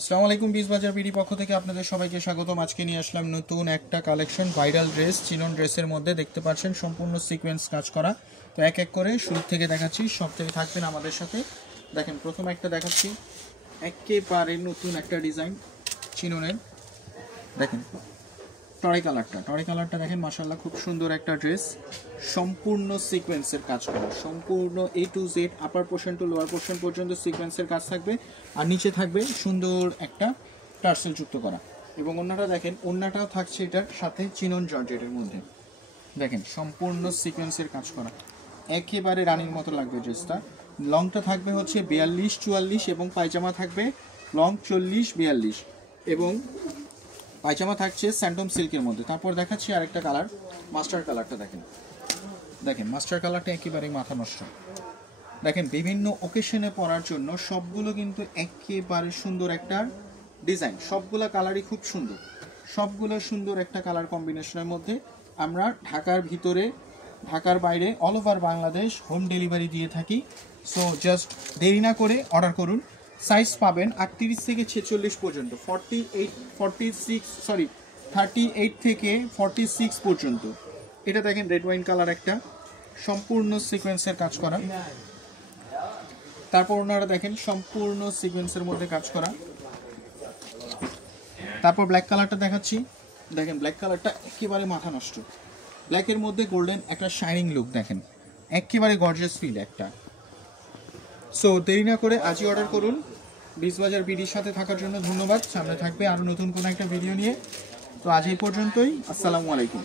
আসসালামু আলাইকুম। বিশ বাজার বিডি পক্ষ থেকে আপনাদের সবাইকে স্বাগতম। আজকে নিয়ে আসলাম নতুন একটা কালেকশন, ভাইরাল ড্রেস, চিনন ড্রেসের মধ্যে দেখতে পাচ্ছেন সম্পূর্ণ সিকোয়েন্স কাজ করা। তো এক এক করে শুরু থেকে দেখাচ্ছি, সব থেকে থাকবেন আমাদের সাথে। দেখেন প্রথম একটা দেখাচ্ছি, একেবারে নতুন একটা ডিজাইন চিননের। দেখেন টরে কালারটা দেখেন, মাশাআল্লাহ খুব সুন্দর একটা ড্রেস, সম্পূর্ণ সিকোয়েন্সের কাজ করা, সম্পূর্ণ A to Z upper portion to lower portion পর্যন্ত সিকোয়েন্সের কাজ থাকবে। আর নিচে থাকবে সুন্দর একটা টার্সেল যুক্ত করা। এবং ওন্নাটা দেখেন, ওন্নাটাও থাকছে এটার সাথে চিনন জর্জেটের মধ্যে। দেখেন সম্পূর্ণ সিকোয়েন্সের কাজ করা, একেবারে রানীর মতো লাগবে ড্রেসটা। লংটা থাকবে হচ্ছে 42-44 এবং পায়জামা থাকবে লং 40-42 এবং পায়জামা থাকছে স্যান্টম সিল্কের মধ্যে। তারপর দেখাচ্ছি আরেকটা কালার, মাস্টার কালারটা দেখেন মাস্টার কালারটা একেবারেই মাথা নষ্ট। দেখেন বিভিন্ন ওকেশনে পরার জন্য সবগুলো কিন্তু একেবারে সুন্দর একটা ডিজাইন, সবগুলো কালারই খুব সুন্দর, সবগুলো সুন্দর একটা কালার কম্বিনেশনের মধ্যে। আমরা ঢাকার ভিতরে, ঢাকার বাইরে, all over Bangladesh home delivery দিয়ে থাকি। সো জাস্ট দেরি না করে অর্ডার করুন। সাইজ পাবেন 38 থেকে 46 পর্যন্ত, 38 থেকে 46 পর্যন্ত। এটা দেখেন রেড ওয়াইন কালার একটা, সম্পূর্ণ সিকোয়েন্সের কাজ করা। তারপর ওনারা দেখেন সম্পূর্ণ সিকোয়েন্সের মধ্যে কাজ করা। তারপর ব্ল্যাক কালারটা দেখাচ্ছি, দেখেন ব্ল্যাক কালারটা একেবারে মাথা নষ্ট, ব্ল্যাকের মধ্যে গোল্ডেন একটা শাইনিং লুক, দেখেন একেবারে গর্জিয়াস ফিল একটা। সো দেরি না করে আজই অর্ডার করুন। বিশ বাজার বিডির সাথে থাকার জন্য ধন্যবাদ। সামনে থাকবে আরও নতুন কোনো একটা ভিডিও নিয়ে। তো আজ এই পর্যন্তই, আসসালামু আলাইকুম।